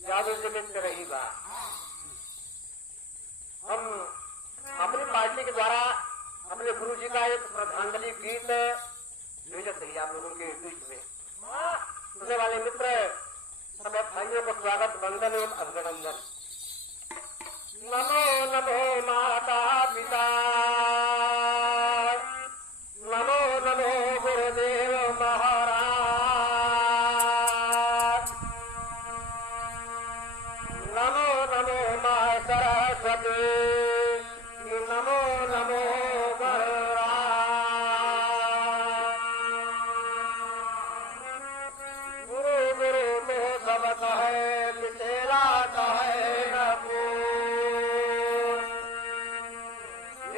यादव जगत में रही बा। हम अपनी पार्टी के द्वारा अपने गुरु जी का एक श्रद्धांजलि गीत भेजत रही आप लोगों के बीच में। सुनने वाले मित्र सब भाइयों को स्वागत, वंदन एवं अभिनंदन। नमो नमो माता पिता, नमो नमो गुरुदेव महाराज, नमो नमो माँ सरस्वती, नमो नमो गुरु गुरु तो सब कहे पिछला कहे न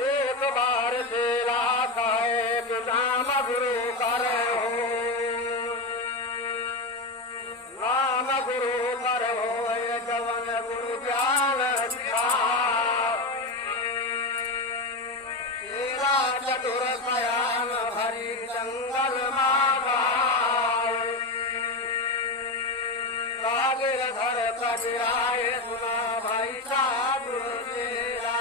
एक बार सेला कहे कि नाम गुरु करे हो, नाम गुरु करे हो ये जवन गुरु ज्ञान दिया, तेरा चतुर सयान भरी जंगल माता, सागर घर कजराए सुना भाई साधु तेरा,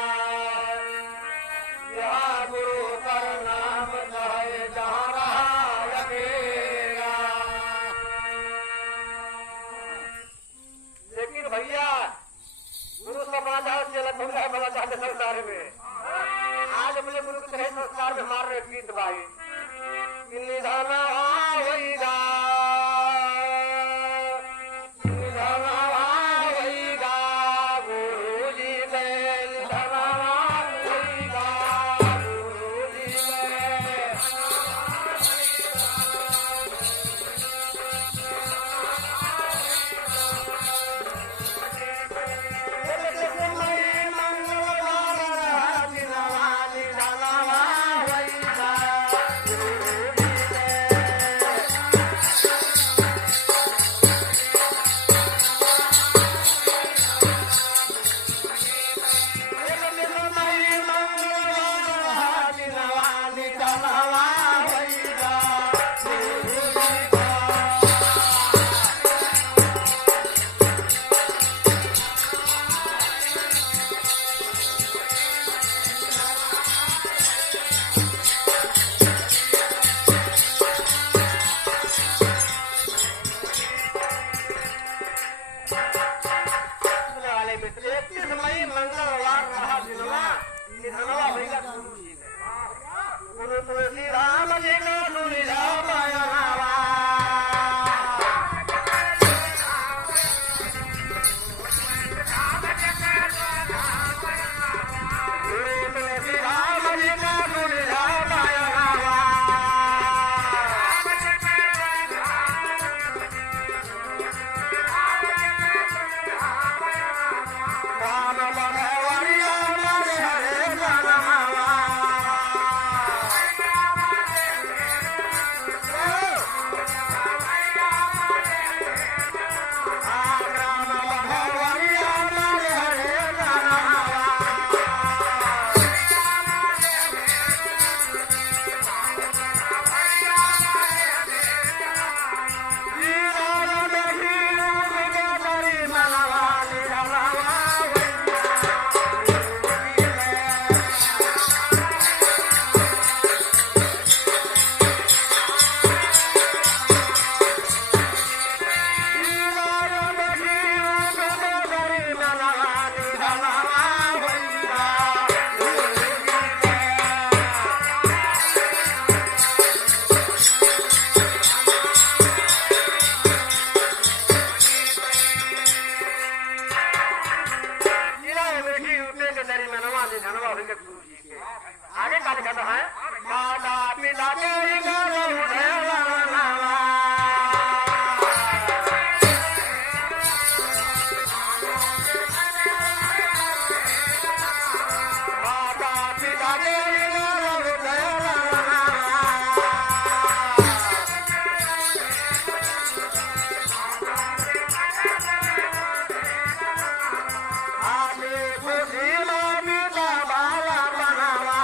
यहाँ गुरु कर नाम चाहे जहाँ रहा लगेगा। लेकिन भैया गुरु से बना चाहो चेला भूला बना चाहते संसार में। आज अपने गुरु के संस्कार में हमारे गीत भाई निधाना होगा, निधाना होगा गुरु जी ने, निधाना होगा गुरु जी ने। गुरु तुलसी राम जी को सुनिधा पाया नावा, गुरु तुलसी राम जी को सुनिधा पाया नावा, राम बनवरिया हरे हरे जनमावा, आगे का लिखा तो है माता पिता तेरी गौरव नावा, माता पिता तेरी गौरव नावा, आगे खुशी मामी का बाला बनावा,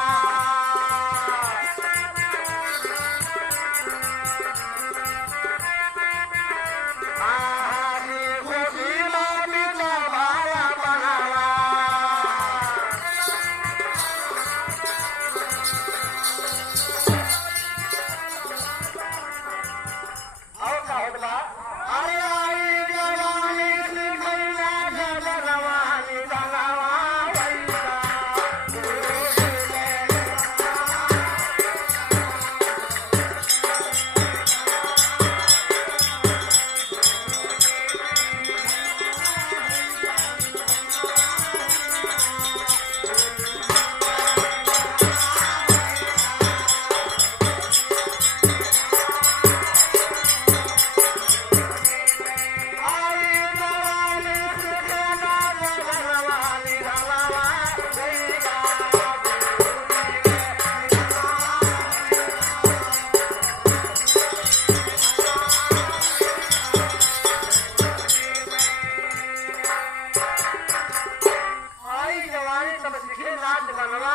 पास बनवा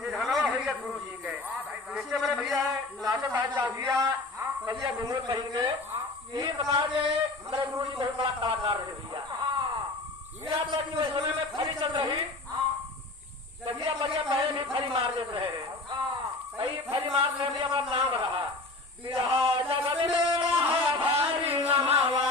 निधनवा हो गया गुरु जी के इससे मेरे भैया लाशा साहब चाहिए भैया घूमने कहेंगे यही बता दे मेरे गुरु जी बहुत बड़ा कलाकार है भैया मेरा तो कि उस समय में फली चल रही जगिया बगिया पहले भी फली मार देते रहे कई फली मार रहे भी हमारा नाम रहा बिरहा जगत में रहा भारी नमावा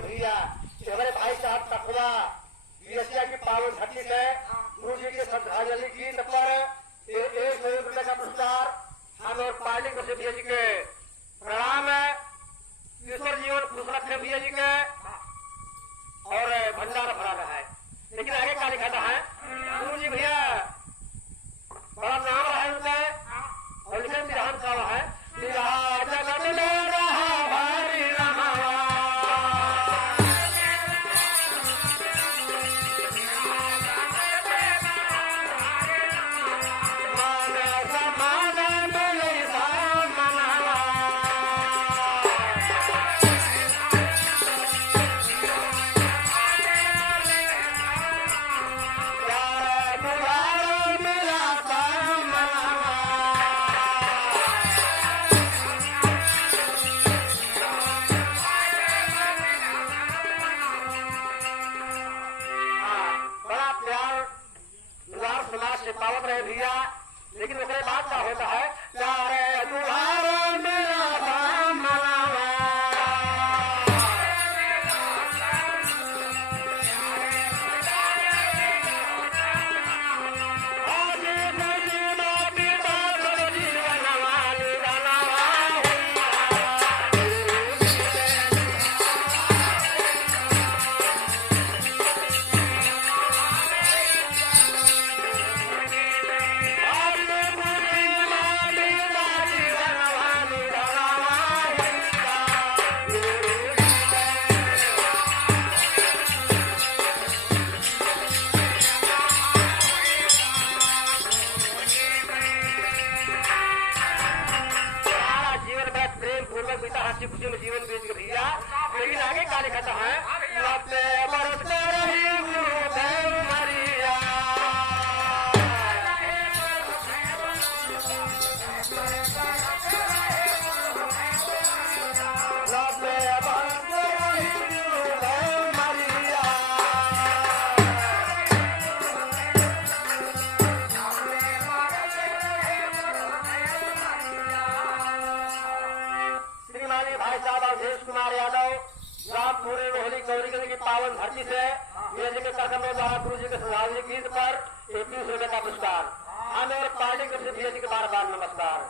भैया हमारे भाई साहब तकवा एशिया की पावन धरती से गुरु जी के श्रद्धांजलि गीत पर 1,000 रुपए का पुरस्कार हम और पार्टी को भैया जी के प्रणाम है ईश्वर जीवन खुश रखे भैया जी के और भंडारा भरा रहा है लेकिन आगे क्या लिखा था है गुरु जी भैया बड़ा नाम रहा है उनका और लिखे विधान का है जगत में रहा भारी नमावा पावत रहे भैया लेकिन उसके बाद क्या होता है खुशी में जीवन बीत भैया लेकिन आगे क्या लिखा है भाई साहब अवधेश कुमार यादव रामपुरी रोहली गौरी की पावन धरती से जी के कार्यक्रमों द्वारा गुरु जी के श्रद्धांजलि गीत पर 21 रुपए का पुरस्कार हमें और पार्टी की तरफ जी के बार बार नमस्कार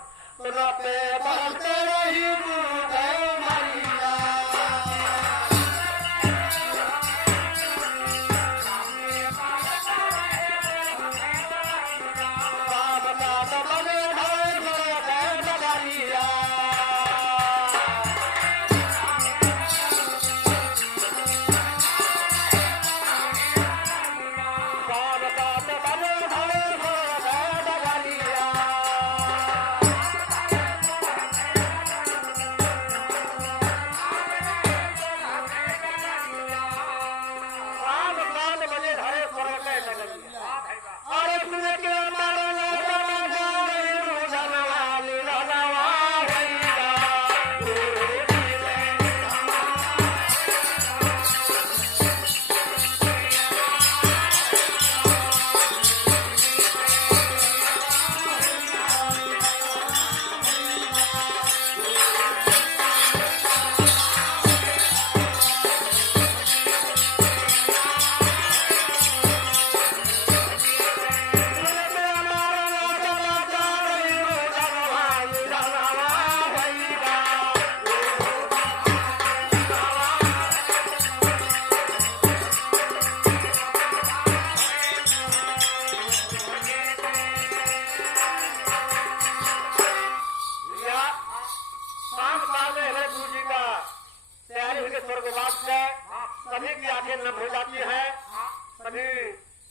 सभी की आंखें नम हो जाती हैं, सभी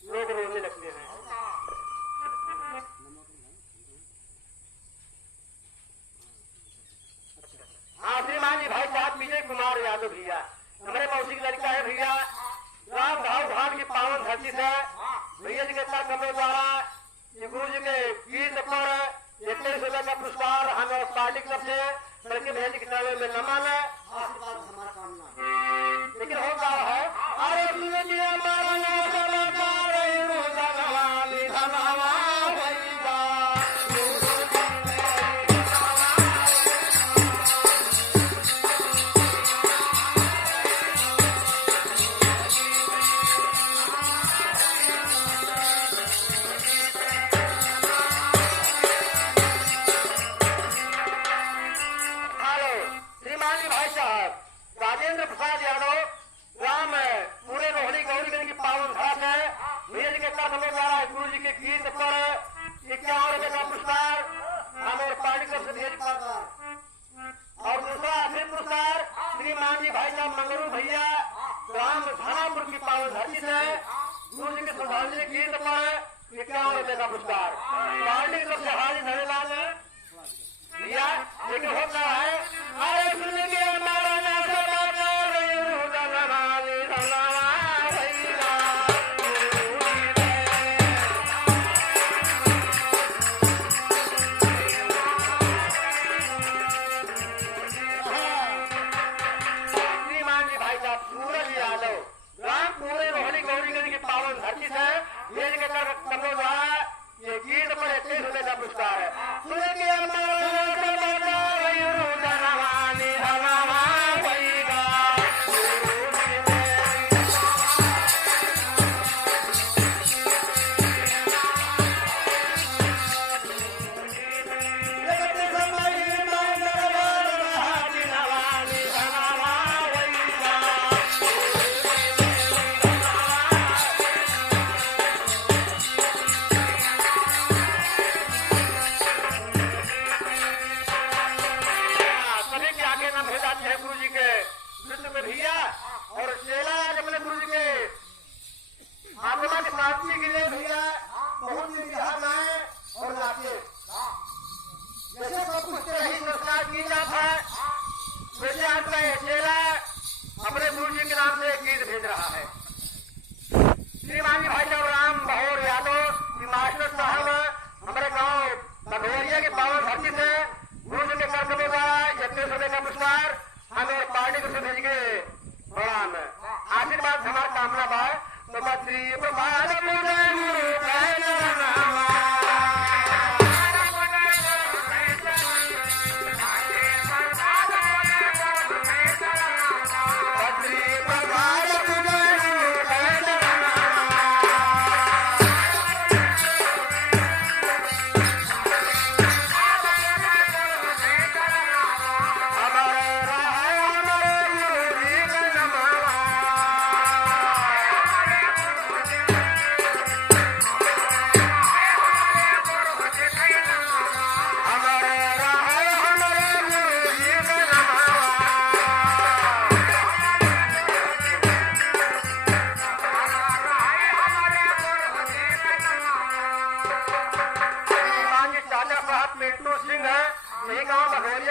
लोग रोने लगते हैं। हाँ श्रीमान जी भाई साहब विजय कुमार यादव भैया, हमारे मौसी की लड़का है भैया, राम भाव धाम की पावन धरती से भैया जी के कमलों द्वारा गुरु जी के गीत पर 21 का पुरस्कार हम और पार्टी की तरफ से लड़के भैया जी के चरणों में नमन है। लेकिन होता है अरे राजेंद्र प्रसाद यादव ग्राम पूरे रोहड़ी गौरीगंज की पावन घाट है भैया जी के कदमों द्वारा गुरु जी के गीत पर 51 रुपए का पुरस्कार हम और पार्टी को भेज पाता। और दूसरा फिर पुरस्कार श्रीमान जी भाई साहब मंगरू भैया ग्राम धानापुर की पावन धरती से गुरु जी के श्रद्धांजलि गीत पर 51 रुपए का पुरस्कार पार्टी की तरफ से हाजिर धन्यवाद भैया। लेकिन होता है अरे सुन के हमारा अपने गुरु जी के नाम से एक गीत भेज रहा है। श्रीमान जी भाई साहब राम बहोर यादव मास्टर साहब हमारे गांव बघोरिया के पावन धरती से गुरु जी के कर्तव्य द्वारा 21 रुपए का पुरस्कार हमें पार्टी को भेज के प्रणाम आशीर्वाद हमारा कामना बा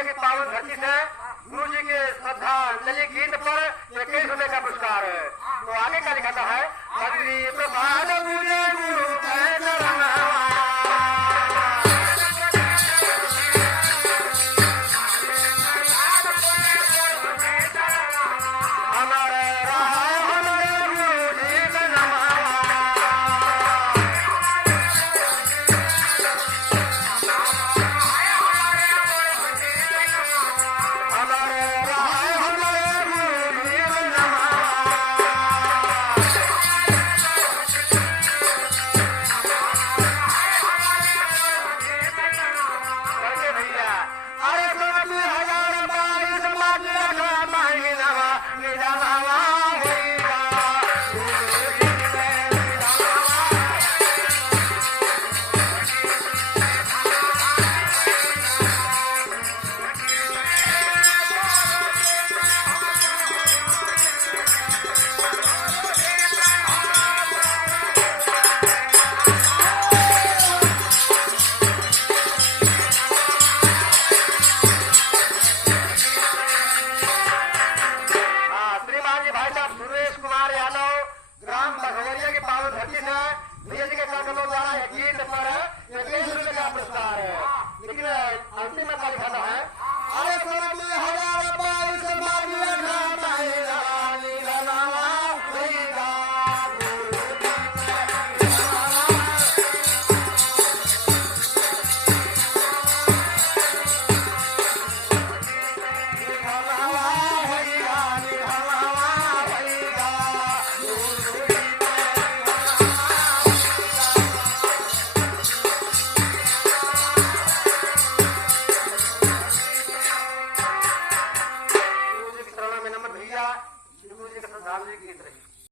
के पावन धरती से गुरु जी के श्रद्धांजलि गीत पर 21 रुपए का पुरस्कार है। तो आगे का लिखा है अंतिम में क्या लिखा था है? अरे सोना में 1022 बागिया खाता है रानी रनावा होईगा गुरु